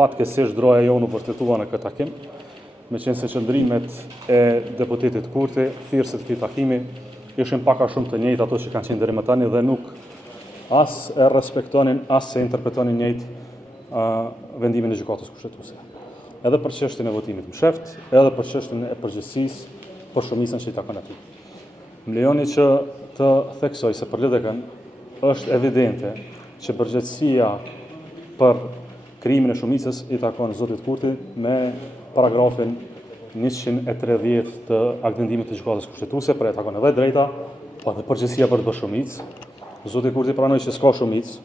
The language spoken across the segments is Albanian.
Fatkeqësisht droja jonë u vërtetua në këtë takim, me qenë se qëndrimet e deputetit Kurti, thirrësit këtij takimi, ishin pak a shumë të njëjtë ato që kanë qenë deri më tani dhe nuk as e respektonin, as e interpretonin njëjtë vendimin e gjykatës kushtetuese. Edhe për çështjen e votimit msheft, edhe për çështjen e përgjegjësisë për shumicën që i takon atij. Më lejoni që të theksoj se për LDK-n është evidente që përgjegjësia për krimin e shumicës i takon zotit Kurti me paragrafin 130 të aktvendimit të gjykatës kushtetuese, për e takon edhe drejta, po edhe përgjegjësia për të bërë shumicë. Zoti Kurti pranoi që s'ka shumicë,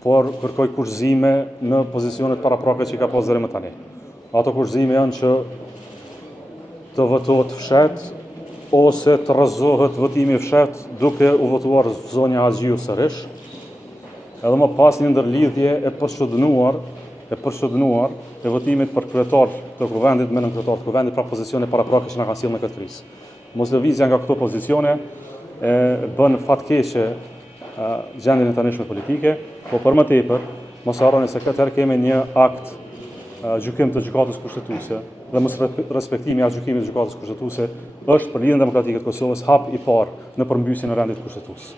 por kërkoi kurthëzime në pozicionet paraprake që i ka pas deri më tani. Ato kurthëzime janë që të votohet fshet ose të rrëzohet votimi fshet duke u votuar zonja Haxhiu sërish. Edhe më pas një ndërlidhje e përshëndëruar e votimit për kryetar të kuvendit me nënkryetar të kuvendit, pra pozicione paraprake që na kanë sjellë në këtë krizë. Mos lëvizja nga këto pozicione e bën fatkeqe gjendjen e tanishme politike, po për më tepër mos harroni se këtë herë kemi një akt gjykim të gjykatës kushtetuese dhe mos respektimi i gjykimit të gjykatës kushtetuese është për lidhjen demokratike të Kosovës hap i parë në përmbysjen e rendit kushtetues.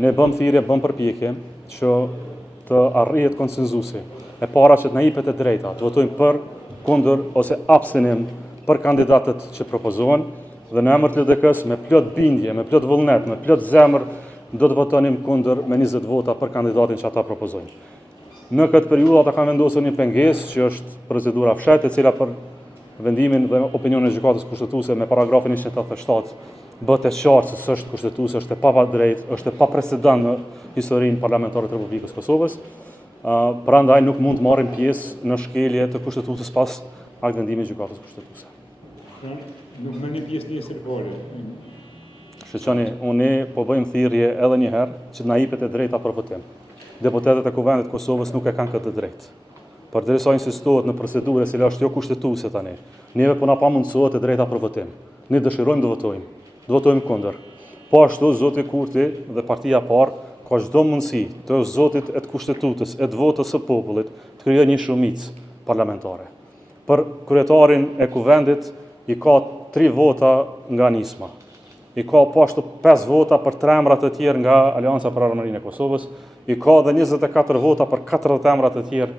Ne bëm thirrje, bëm përpjekje që të arrihet konsenzusi. E para që të na jepet e drejta, të votojmë për, kundër ose abstenim për kandidatët që propozohen dhe në emër të LDK-s me plot bindje, me plot vullnet, me plot zemër do të votonim kundër me 20 vota për kandidatin që ata propozojnë. Në këtë periudhë ata kanë vendosur një pengesë që është procedura fshet, e cila për vendimin dhe opinionin e gjykatës kushtetuese me paragrafin 187 bëhet e qartë se është kushtetuese, është e papadrejtë, është e paprecedent në historinë parlamentare të Republikës Kosovës. Prandaj nuk mund të marrim pjesë në shkelje të kushtetuesës pas aktvendimit të gjykatës kushtetuese. Nuk më një pjesë një sirkore. Shëqoni, unë po bëjmë thirrje edhe një herë që na jepet e drejta për votim. Deputetët e Kuvendit të Kosovës nuk e kanë këtë drejtë. Përderisa insistohet në procedurë e cila është jo kushtetuese tani, neve po na pamundsohet e drejta për votim. Ne dëshirojmë të votojmë kundër. Po ashtu zoti Kurti dhe partia parë ka çdo mundësi të zotit e të kushtetutës, e të votës së popullit, të krijojë një shumicë parlamentare. Për kryetarin e kuvendit i ka 3 vota nga nisma. I ka po ashtu 5 vota për 3 emra të tjerë nga Aleanca për Armërinë e Kosovës, i ka dhe 24 vota për 40 emra të tjerë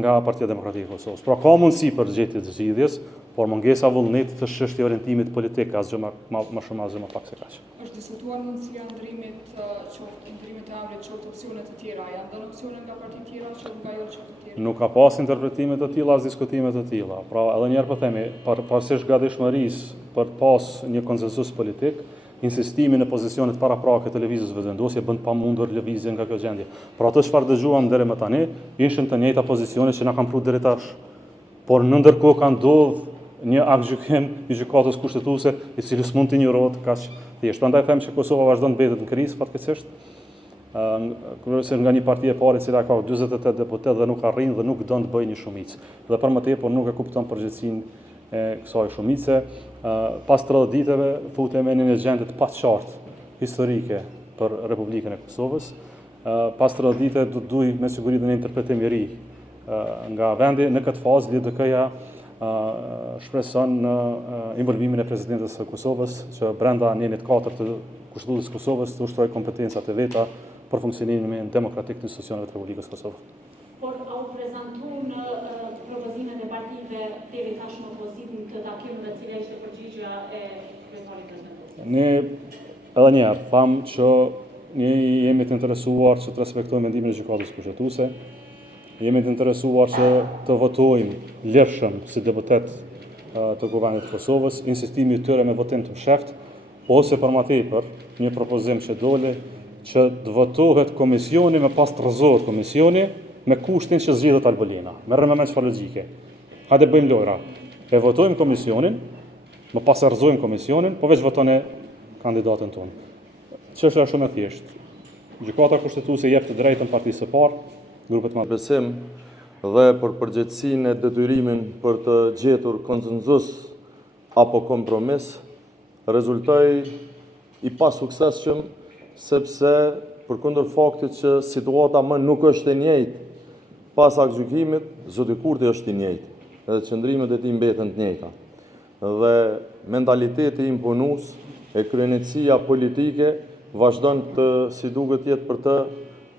nga Partia Demokratike e Kosovës. Pra ka mundësi për gjetje të zgjidhjes, por mungesa vullnetit të çështje orientimit politik asgjë më shumë asgjë më pak se kaq. Është diskutuar mundësia ndrimit qoftë ndrimit e emrit, qoftë opsione të tjera, janë dhënë opsione nga partitë tjera, qoftë nga jo, qoftë të tjera. Nuk ka pas interpretime të tilla as diskutime të tilla. Pra edhe një herë po themi, pavarësisht gatishmërisë për të pas një konsensus politik, insistimi në pozicionet paraprake të lëvizjes vendosje bën pamundur lëvizjen nga kjo gjendje. Por ato çfarë dëgjuam deri më tani, ishin të njëjta pozicione që na kanë pru deri tash. Por në ndërkohë ka ndodhur një akt gjykim i gjykatës kushtetuese i cili s'mund të injorohet kaq thjesht. Prandaj them që Kosova vazhdon të mbetet në krizë fatkeqësisht. Kryesisht nga një parti e parë e cila ka 48 deputet dhe nuk arrin dhe nuk don të bëjë një shumicë. Dhe për më tepër nuk e kupton përgjegjësinë e kësaj shumice. Pas 30 ditëve futemi në një gjendje të paqartë historike për Republikën e Kosovës. Pas 30 ditëve do duj me siguri të një interpretim i ri nga vendi. Në këtë fazë LDK-ja shpreson në involvimin e presidentës së Kosovës që brenda anenit 4 të Kushtetuesës së Kosovës të ushtrojë kompetencat e veta për funksionimin demokratik të institucioneve të Republikës Kosovës. Por au prezantuar në propozimet e partive deri tashmë opozitin të takimeve të cilat ishte përgjigjja e kryetarit presidentës. Ne edhe një herë tham që ne jemi të interesuar që të respektojmë mendimin e gjykatës kushtetuese. Jemi të interesuar që të votojmë lirshëm si deputet të Kuvendit të Kosovës, insistimi i tyre me votim të msheft, ose për më tepër një propozim që dole që të votohet komisioni me pas të rrëzohet komisioni me kushtin që zgjidhet Albolina. Merrem me çfarë logjike. Hajde bëjmë lojra. E votojmë komisionin, më pas e rrëzojmë komisionin, po veç votone kandidatin tonë. Çështja është shumë e thjeshtë. Gjykata kushtetuese jep të drejtën partisë së parë, grupet më besim dhe për përgjegjësinë e detyrimin për të gjetur konsenzus apo kompromis, rezultoi i pasuksesshëm sepse përkundër faktit që situata më nuk është e njëjtë pas aktgjykimit, zoti Kurti është i njëjtë, edhe qëndrimet e tij mbeten të njëjta. Dhe mentaliteti imponues e kryenësia politike vazhdon të si duket jetë për të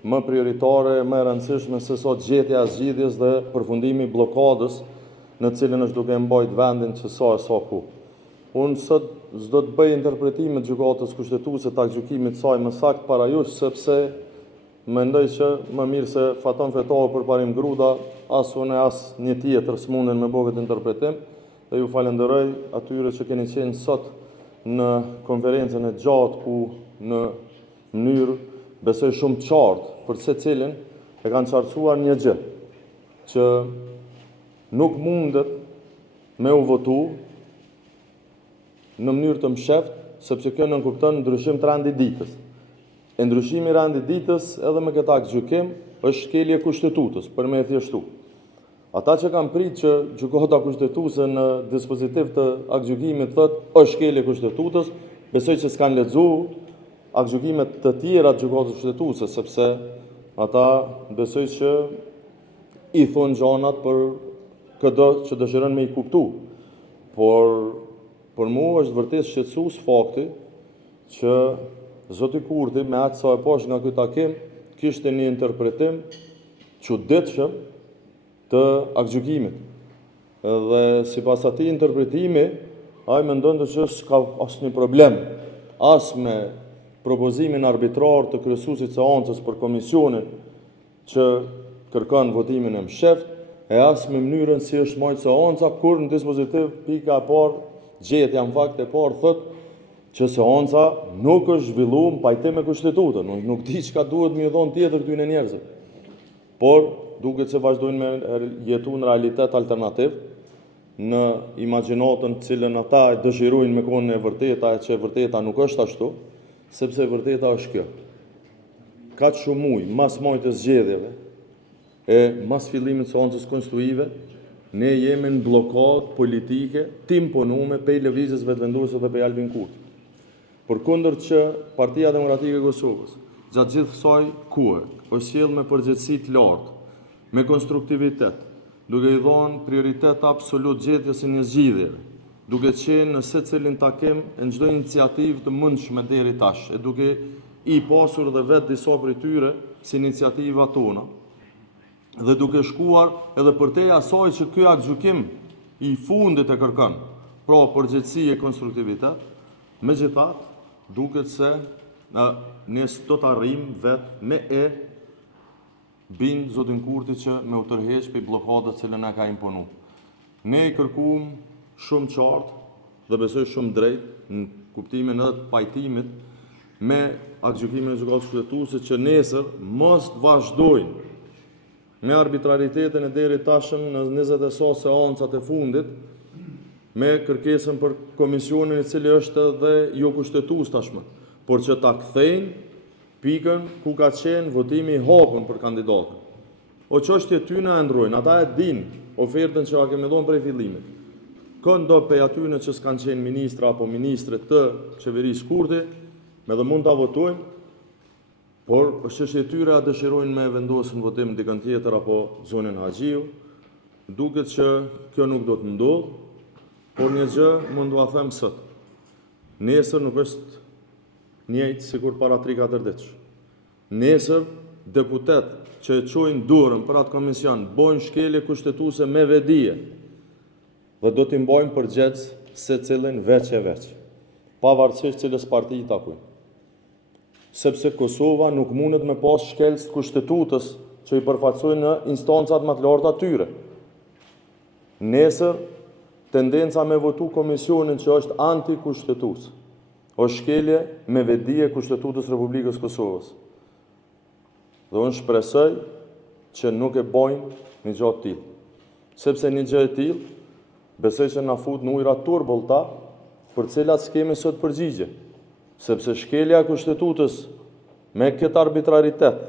më prioritare, më e rëndësishme se sot gjetja e zgjidhjes dhe përfundimi i blokadës në cilën është duke mbajt vendin që sa ku. Unë sot s'do të bëj interpretimet gjykatës kushtetuese të aktgjykimit saj më sakt para jush, sepse mendoj që më mirë se faton fetohet për parim gruda, as unë as një tjetër s'munden me bëhet interpretim, dhe ju falenderoj atyre që keni qenë sot në konferencën e gjatë ku në mënyrë besoj shumë qartë për secilin e kanë qartësuar një gjë, që nuk mundet me u votu në mënyrë të msheft, sepse kjo nënkupton ndryshim të randi ditës. E ndryshimi randi ditës edhe me këta aktgjykim është shkelje kushtetutës, për me e thjeshtu. Ata që kanë pritë që gjykata kushtetuese në dispozitiv të aktgjykimit thotë është shkelje kushtetutës, besoj që s'kanë lexuar aktgjykimet të tjera të gjykatës kushtetuese, sepse ata besoj që i thonë gjanat për këdo që dëshiron me i kuptu. Por për mua është vërtet shqetësues fakti që zoti Kurti me aq sa e posh nga ky takim kishte një interpretim çuditshëm të aktgjykimit. Dhe sipas atij interpretimi, ai mendonte që s'ka asnjë problem as me propozimin arbitrar të kryesuesit të seancës për komisionin që kërkon votimin e msheft, e as me mënyrën si është marrë seanca, kur në dispozitiv pika e parë, gjetja në fakt e parë thotë që seanca nuk është zhvilluar në pajtim me kushtetutën, nuk di çka duhet më dhon tjetër këtyre njerëzve. Por duket se vazhdojnë me jetu në realitet alternativ, në imagjinatën cilën ata dëshirojnë me konë e vërteta, që e vërteta nuk është ashtu, sepse e vërteta është kjo. Ka shumë ujë, mas majtës zgjedhjeve, e mas fillimit seancës konstituive, ne jemi në blokadë politike të imponuar pej lëvizjes vetëvenduese dhe pej Albin Kurti. Përkundër që Partia Demokratike e Kosovës, gjatë gjithë kësaj kohe, është sjellë me përgjegjësi të lartë, me konstruktivitet, duke i dhënë prioritet absolut gjetjes së një zgjidhjeje, duke qenë në secilin takim e çdo iniciativë të mundshme deri tash, e duke i pasur dhe vetë disa prej tyre si iniciativa tona, dhe duke shkuar edhe përtej asaj që ky aktgjykim i fundit e kërkon, pra përgjegjësi e konstruktivitet, megjithatë duket se ne do të arrijmë vetë me bind zotin Kurti që me u tërheq për blokadët që na ka imponu. Ne i kërkuam shumë qartë dhe besoj shumë drejt në kuptimin edhe të pajtimit me aktgjykimin e gjykatës kushtetuese që nesër mos të vazhdojnë me arbitraritetin e deri tashëm në 20 e sa seancat e fundit, me kërkesën për komisionin i cili është edhe jo kushtetues tashmë, por që ta kthejnë pikën ku ka qenë votimi i hapur për kandidatën. O çështje tyne e ndrojnë, ata e dinë ofertën që a kemi dhënë prej fillimit. Këndo pej atyne që s'kanë qenë ministra apo ministre të qeverisë Kurti, me dhe mund ta votojnë, por është çështje tyre a dëshirojnë me vendosën votim dikën tjetër apo zonën Haxhiu. Duket që kjo nuk do të ndodhë, por një gjë mund t'ua them sot. Nesër nuk është njëjtë sikur para 3-4 ditësh. Nesër deputet që e çojnë dorën për atë komision bojnë shkelje kushtetuese me vedije dhe do t'i mbajnë përgjegjës secilin veç e veç, pavarësisht cilës parti i takojnë. Sepse Kosova nuk mundet me pas shkelës të kushtetutës që i përfaqësojnë në instancat më të larta tyre. Nesër tendenca me votu komisionin që është anti-kushtetues, është shkelje me vedije Kushtetutës Republikës Kosovës. Dhe unë shpresoj që nuk e bojnë një gjë të tillë. Sepse një gjë e tillë, besoj që na fut në ujëra turbullta për cilat s'kemi sot përgjigje. Sepse shkelja e Kushtetutës me këtë arbitraritet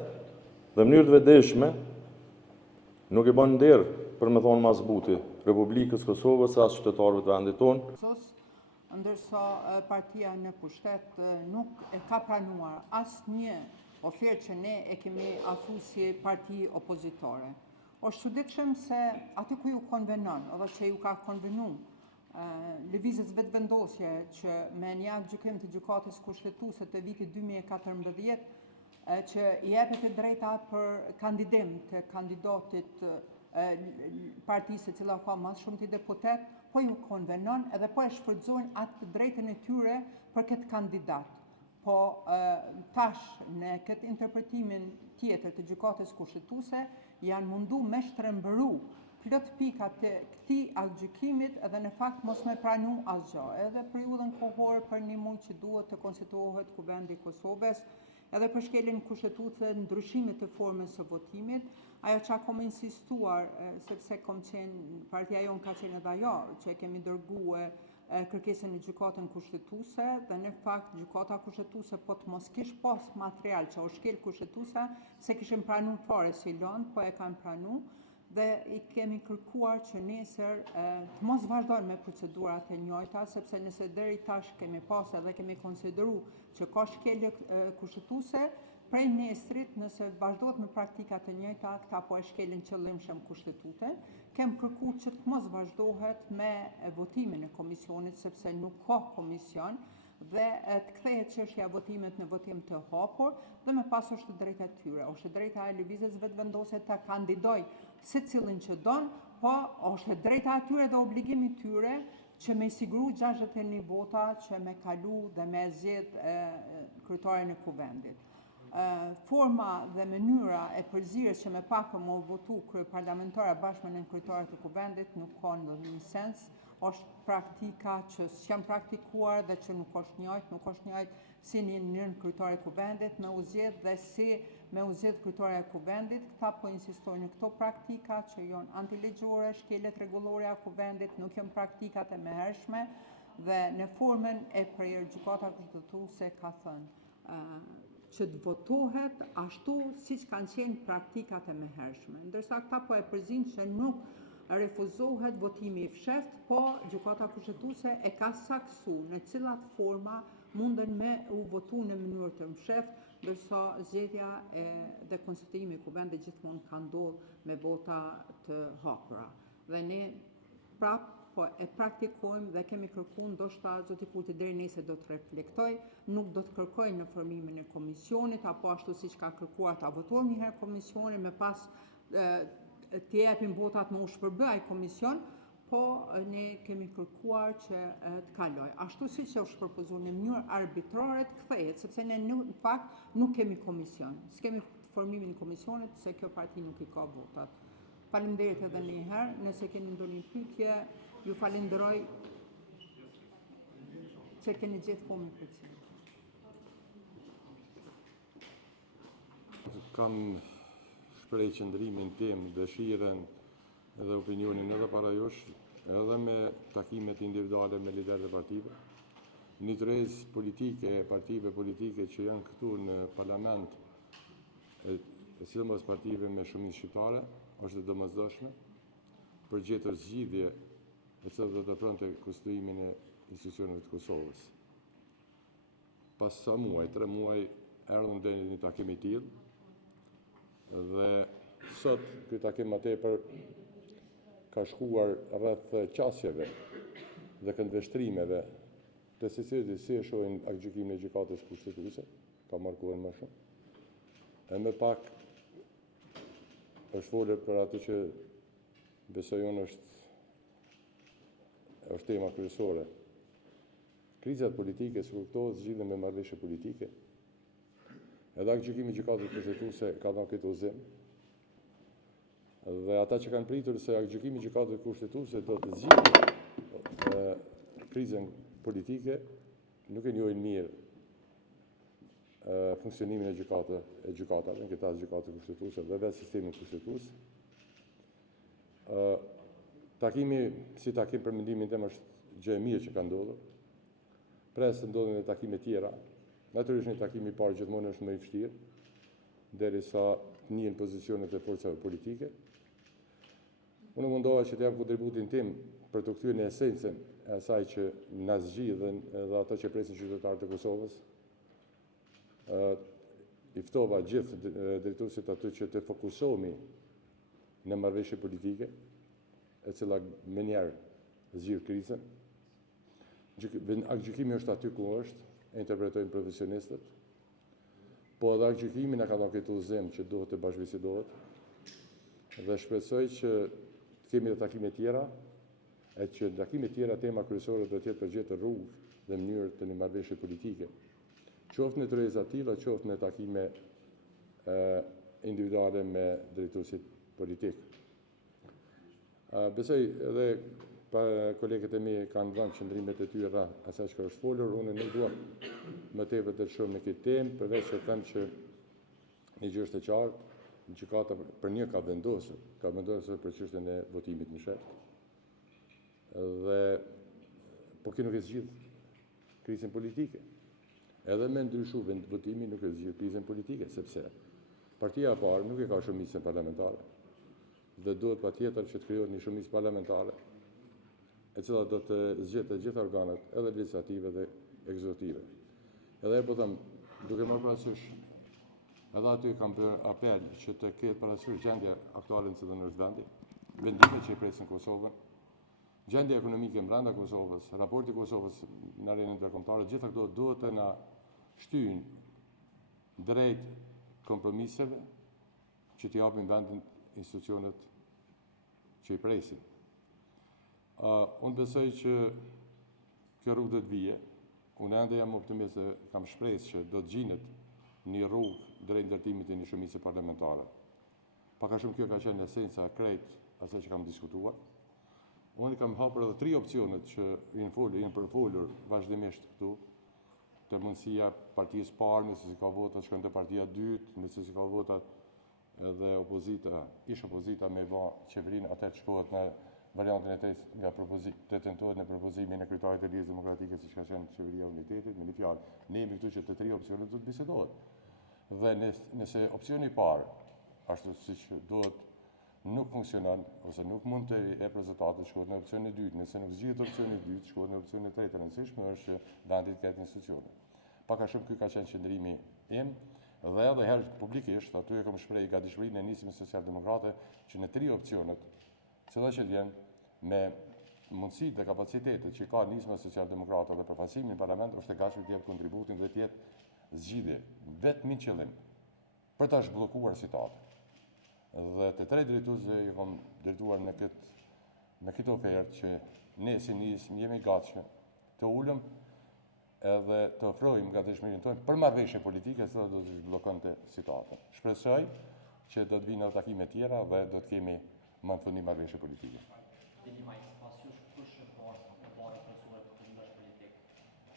dhe mënyrë të vetëdijshme nuk e bën nder për me thonë mazbuti Republikës Kosovës as qytetarëve të vendit tonë. Ndërsa partia në pushtet nuk e ka pranuar asnjë ofertë që ne e kemi afru si parti opozitore. është çuditshëm se aty ku ju konvenon, edhe që ju ka konvenu lëvizjes vetëvendosje që me një akt gjykim të gjykatës kushtetuese të vitit 2014 që i jepet e drejta për kandidim të kandidatit partisë e cila ka më shumë të deputet, po ju konvenon edhe po e shfrytëzojnë atë drejtën e tyre për këtë kandidat. Po tash në këtë interpretimin tjetër të gjykatës kushtetuese janë mundu me shtrembëru plot pikat të këtij aktgjykimit edhe në fakt mos me pranu asgjë. Edhe periudhën kohore për një muaj që duhet të konstituohet Kuvendi i Kosovës, edhe për shkeljen kushtetuese ndryshimit të formës së votimit, ajo që kom insistuar, sepse partia jonë ka qenë edhe ajo, që kemi dërguar kërkesën në gjykatën kushtetuese dhe në fakt gjykata kushtetuese po të mos kish pas material që o shkel kushtetuese se kishin pranu fare si lëndë, po e kanë pranu dhe i kemi kërkuar që nesër të mos vazhdojnë me procedurat e njëjta, sepse nëse deri tash kemi pas edhe kemi konsideru që ka shkelje kushtetuese, prej nesrit nëse vazhdojnë me praktikat e njëjta, këta po e shkelin qëllimshëm kushtetuten, kem kërkuar që të mos vazhdohet me votimin e komisionit, sepse nuk ka komision, dhe të kthehet çështja e votimit në votim të hapur dhe me pas është drejta e tyre. Është drejta e lëvizjes vetëvendose të kandidoj secillin që don, po është drejta e tyre dhe obligimi i tyre që me siguru 61 vota që me kalu dhe me zgjedh kryetarin e kuvendit. Forma dhe mënyra e përzierjes që me pakëm u votu kryeparlamentare bashkë me kryetarin e kuvendit nuk ka ndonjë sens. Është praktika që s'janë praktikuar dhe që nuk është njëjtë si një kryetari i kuvendit me u zgjedh dhe si me u zgjedh kryetari e kuvendit. Këta po insistojnë në këto praktika që janë antilegjore, shkeljet rregullore e kuvendit, nuk janë praktikat e mëhershme dhe në formën e prerë gjykata kushtetuese ka thënë që të votohet ashtu siç kanë qenë praktikat e mëhershme. Ndërsa këta po e përzinë që nuk refuzohet votimi i fsheft, po gjykata kushtetuese e ka saksu në cilat forma munden me u votu në mënyrë të fsheft, ndërsa zgjedhja dhe konstituimi i kuvendit gjithmonë ka ndodhur me vota të hapura. Dhe ne prap po e praktikojmë dhe kemi kërkuar, ndoshta zoti Kurti deri nesër do të reflektoj, nuk do të kërkoj në formimin e komisionit apo ashtu siç ka kërkuar ta votojmë një herë komisionin me pas të japim votat më u shpërbëj komision, po ne kemi kërkuar që të kaloj. Ashtu siç është propozuar në mënyrë arbitrare të kthehet, sepse ne në fakt nuk kemi komision. S'kemi formimin e komisionit se kjo parti nuk i ka votat. Faleminderit edhe një herë, nëse keni ndonjë pyetje, ju falenderoj që keni gjetë kohën për këtë. Kam shpreh qëndrimin tim, dëshiren edhe opinionin edhe para jush, edhe me takimet individuale me liderët e partive. Një tërez politike, partive politike që janë këtu në parlament, sidomos partive me shumicë shqiptare, është domosdoshme për gjetër zgjidhje e cila do të pronte konstituimin e institucioneve të Kosovës. Pas sa muaj, 3 muaj, erdhëm deri në një takim i tillë dhe sot ky takim më tepër ka shkuar rreth qasjeve dhe këndveshtrimeve të secilit si e shohin aktgjykimin e gjykatës kushtetuese, ka markuar më shumë. E më pak është folur për atë që besoj unë është tema kryesore. Krizat politike, sikur këto zgjidhen me marrëveshje politike. Edhe aktgjykimi i gjykatës kushtetuese ka dhënë këtë udhëzim. Dhe ata që kanë pritur se aktgjykimi i gjykatës kushtetuese do të zgjidhë krizën politike, nuk e njohin mirë funksionimin e gjykatave, në këtë rast gjykatës kushtetuese dhe vetë sistemin kushtetues. Takimi si takim për mendimin tim është gjë e mirë që ka ndodhur. Pres të ndodhin edhe takime tjera. Natyrisht një takim i parë gjithmonë është më i vështirë, derisa të njihen pozicionet e forcave politike. Unë mundoha që të jap kontributin tim për të kthyer në esencën e asaj që na zgjidhen edhe ato që presin qytetarët e Kosovës. I ftova gjithë drejtuesit aty që të fokusohemi në marrëveshje politike, e cila me njerë zgjidh krizën. Aktgjykimi është aty ku është, e interpretojnë profesionistët, po edhe aktgjykimi na ka dhënë këtë udhëzim që duhet të bashkëbisedohet, dhe shpresoj që të kemi dhe takime tjera, e që në takime tjera tema kryesore do të jetë përgjigjë të rrugë dhe mënyrë të një marrëveshje politike. Qoftë në tëreza të tilla, qoftë në takime individuale me drejtuesit politik. Besoj edhe kolegët e mi kanë dhënë qëndrimet e tyre asaj që është folur, unë nuk dua më tepër të shumë me këtë temë, përveç se them që një gjë është e qartë, gjykata për një ka vendosur për çështjen e votimit në shef. Dhe po kjo nuk e zgjidh krizën politike. Edhe me ndryshu votimi nuk e zgjidh krizën politike, sepse partia e parë nuk e ka shumicën parlamentare. Dhe duhet patjetër që të krijohet një shumicë parlamentare, e cila do të zgjedhë të gjitha organet, edhe legislative dhe ekzekutive. Edhe po them, duke marrë parasysh, edhe aty kam bërë apel që të ketë parasysh gjendja aktuale në cilën është vendi, vendimet që i presin Kosovën, gjendja ekonomike brenda Kosovës, raporti Kosovës në arenën ndërkombëtare, gjitha këto duhet të na shtyjnë drejt kompromiseve që t'i japin vendin institucionet që i presin. Unë besoj që kjo rrugë do të vije. Unë ende jam optimist dhe kam shpresë që do të gjinet një rrugë drejt ndërtimit të një shumice parlamentare. Pak a shumë kjo ka qenë esenca krejt asaj që kam diskutuar. Unë kam hapur edhe 3 opcionet që janë përfolur vazhdimisht këtu, të mundësia partijës parë, nëse si ka vota shkojnë të partia dytë, nëse si ka vota edhe opozita, ish opozita me ba qeverinë, atë të shkohet në variantën e tretë nga të tentohet në propozimin e kryetarit të Lidhjes Demokratike, siç ka qenë qeveria e unitetit, me një fjalë, ne jemi këtu që të 3 opsionet do të bisedohet. Dhe nëse opsioni i parë, ashtu siç duhet, nuk funksionon ose nuk mund të jep rezultate, shkohet në opsionin e dytë. Nëse nuk zgjidhet opsioni i dytë, shkohet në opsionin e tretë. E rëndësishme është që vendi të ketë institucione. Pak a shumë ky ka qenë qëndrimi im, dhe edhe herë publikisht, aty e kam shprehë gatishmërinë e nismës socialdemokrate që në 3 opsionet, cila që vjen me mundësitë dhe kapacitetet që ka nisma socialdemokrate dhe përfaqësimi në parlament, është e gatshme të jep kontributin dhe të jetë zgjidhje vetëm në qëllim për ta zhbllokuar situatën. Dhe të 3 drejtuesve i kam drejtuar me këtë ofertë që ne si nismë jemi gatshëm të ulëm edhe të ofrojmë gatishmërinë tonë për marrëveshje politike sa do të zhbllokonte situatën. Shpresoj që do të vinë edhe takime tjera dhe do të kemi më në fundim marrëveshje politike. Dini maj, pasysh kush e parë presuar të këndimesh politik.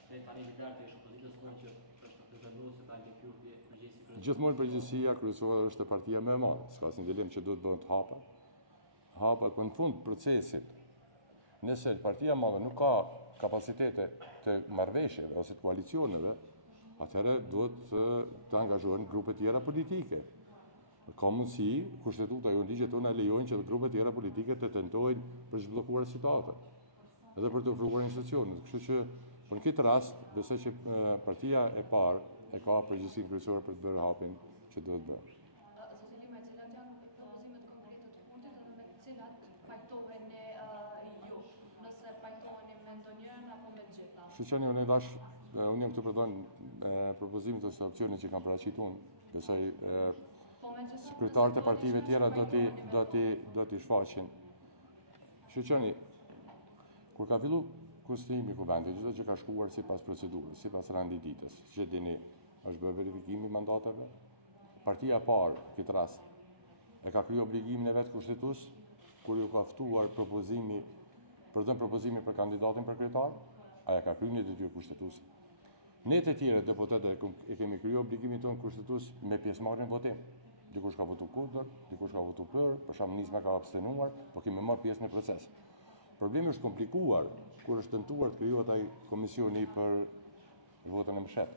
Dhe tani lider të opozitës thonë që është pretenduese ta lëkyrë përgjegjësi kryesore. Gjithmonë përgjegjësia kryesore është partia më e madhe. S'ka asnjë dilemë që duhet bëhen të hapa. Hapa ku në fund procesit, nëse partia e madhe nuk ka kapacitete të marrëveshjeve ose të koalicioneve, atëherë duhet të angazhohen grupe tjera politike. Ka mundësi, kushtetuta jo ligjet tona lejojnë që grupe tjera politike të tentojnë për të zhbllokuar situatën, edhe për të ofruar institucionet. Kështu që për në këtë rast, besoj që partia e parë e ka përgjegjësinë kryesore për të bërë hapin që duhet bërë. Zoti Lima, cilat janë propozimet konkrete të kurtit dhe me cilat pajtoheni ju, nëse pajtoheni me ndonjërin apo me të gjitha? Kështu që unë jam këtu për dhënë propozimit ose opcionit që kam paraqitur unë. Besoj sekretarët e partive tjera do t'i shfaqin. Shqyqoni, kur ka fillu kushtimi kuvendit, gjithë që ka shkuar si pas procedurës, si pas randi ditës, që dini është bërë verifikimi mandatave, partia parë, këtë rast, e ka kryu obligimin e vetë kushtetus, kur ju ka ftuar propozimi për kandidatin për kryetar, aja ka kryu një detyrë kushtetus. Ne të tjere deputetët e kemi kryu obligimin tonë kushtetus me pjesëmarrjen votim. Dikush ka votu kundër, dikush ka votu për shembull nisma ka abstenuar, po kemi marrë pjesë në proces. Problemi është komplikuar kur është tentuar të krijohet ai komisioni për votën e mshet.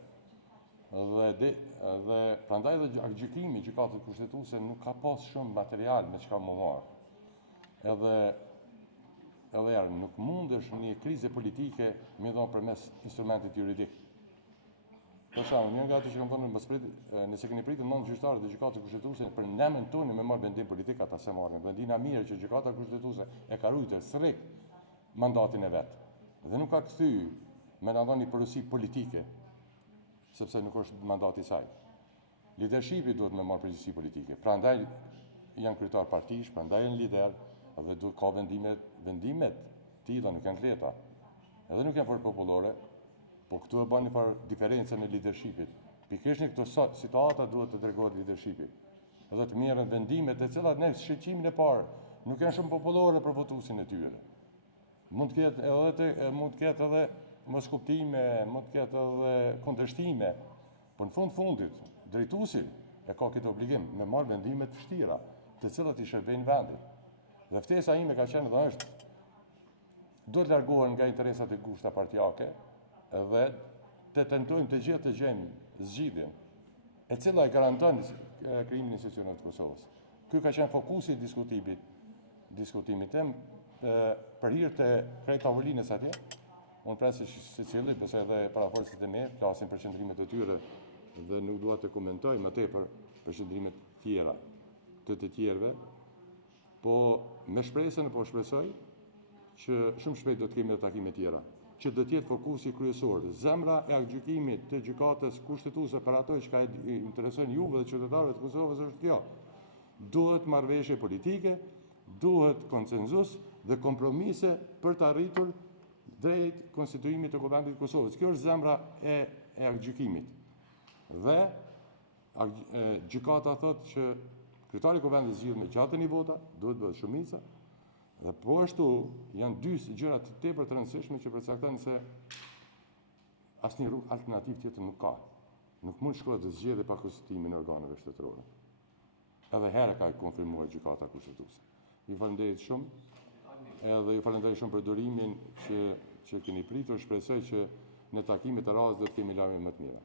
Dhe prandaj edhe gjykimi i gjykatës kushtetuese nuk ka pas shumë material me çka më marr. Edhe nuk mundesh një krizë politike me dhënë përmes instrumentit juridik. Për shembull, një nga ato që kam thënë nëse keni pritur 9 gjyqtarë të gjykatës kushtetuese për nemën tonë me marrë vendim politik, ata se marrin. Vendina mirë që gjykata kushtetuese e ka ruajtur strikt mandatin e vet. Dhe nuk ka kthy me na dhënë porosi politike, sepse nuk është mandati i saj. Leadershipi duhet me marrë përgjegjësi politike. Prandaj janë kryetar partish, prandaj janë lider, dhe duhet ka vendimet tilla nuk janë lehta. Edhe nuk janë fort popullore, po këtu e bën një farë diferencën e leadershipit. Pikërisht në këto situata duhet të tregohet leadershipi. Edhe të merren vendimet e cilat në shqetësimin e parë nuk janë shumë popullore për votuesin e tyre. Mund të ketë edhe moskuptime, mund të ketë edhe kundërshtime, por në fundit drejtuesi e ka këtë obligim me marrë vendime të vështira, të cilat i shërbejnë vendit. Dhe ftesa ime ka qenë dhe është duhet largohen nga interesat e ngushta partijake dhe të tentojmë të gjithë të gjejmë zgjidhjen e cila e garanton krijimin e institucioneve të Kosovës. Ky ka qenë fokusi i diskutimit tim për hir të krejt tavolinës atje. Unë pres se secili, besoj edhe paraforësit e me, flasin për qëndrimet e tyre dhe nuk dua të komentoj më tepër për qëndrimet tjera të tjerëve, po me shpresën po shpresoj që shumë shpejt do të kemi dhe takime tjera, që do të jetë fokusi kryesor. Zemra e gjykimit të gjykatës kushtetuese për ato që i interesojnë juve dhe qytetarëve të Kosovës është kjo. Duhet marrëveshje politike, duhet konsenzus dhe kompromise për të arritur drejt konstituimit të Kuvendit të Kosovës. Kjo është zemra e gjykimit. Dhe gjykata thotë që kryetari i Kuvendit zgjidhet me gjatën e vota, duhet bëhet shumica. Dhe po ashtu janë dy gjëra të tepër të rëndësishme që përcaktojnë se asnjë rrugë alternativë tjetër nuk ka. Nuk mund shkohet të zgjedhje pa konstituimin e organeve shtetërore. Edhe herë ka konfirmuar gjykata kushtetuese. Ju falenderoj shumë, edhe ju falenderoj shumë për durimin që keni pritur. Shpresoj që në takimet e radhës do të kemi lajme më të mira.